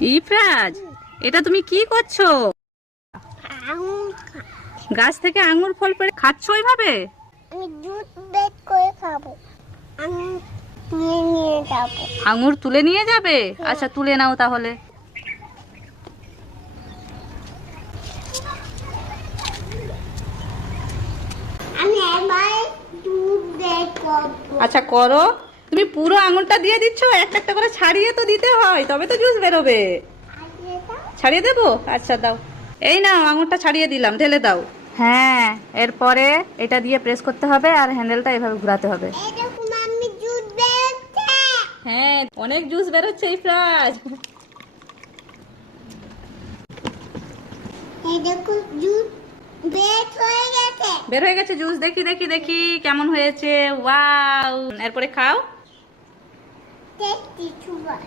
ইফরাজ, এটা তুমি কি করছো? আঙুর গাছ থেকে আঙ্গুর ফল পেড়ে খাচ্ছো এইভাবে? আমি দুধ বের করে খাবো। আমি নিয়ে যাবো। আঙ্গুর তুলে নিয়ে যাবে? আচ্ছা, তুলে নাও তাহলে। আমি এবার দুধ বের করবো। আচ্ছা করো। তুমি পুরো আঙুরটা দিয়ে দিচ্ছ? একটা একটা করে ছাড়িয়ে তো দিতে হয়, তবে তো জুস বেরোবে। আর এটা ছাড়িয়ে দেবো? আচ্ছা দাও। এই নাও, আঙুরটা ছাড়িয়ে দিলাম, ঢেলে দাও। হ্যাঁ, এরপরে এটা দিয়ে প্রেস করতে হবে আর হ্যান্ডেলটা এভাবে ঘোরাতে হবে। এরকম আমি দুধ বেরোচ্ছে। হ্যাঁ, অনেক জুস বেরোচ্ছে ইফরাজ। এরকম দুধ বের হয়ে গেছে। বের হয়ে গেছে জুস। দেখি দেখি দেখি কেমন হয়েছে। ওয়াও! এরপরে খাও। Tasty sugar.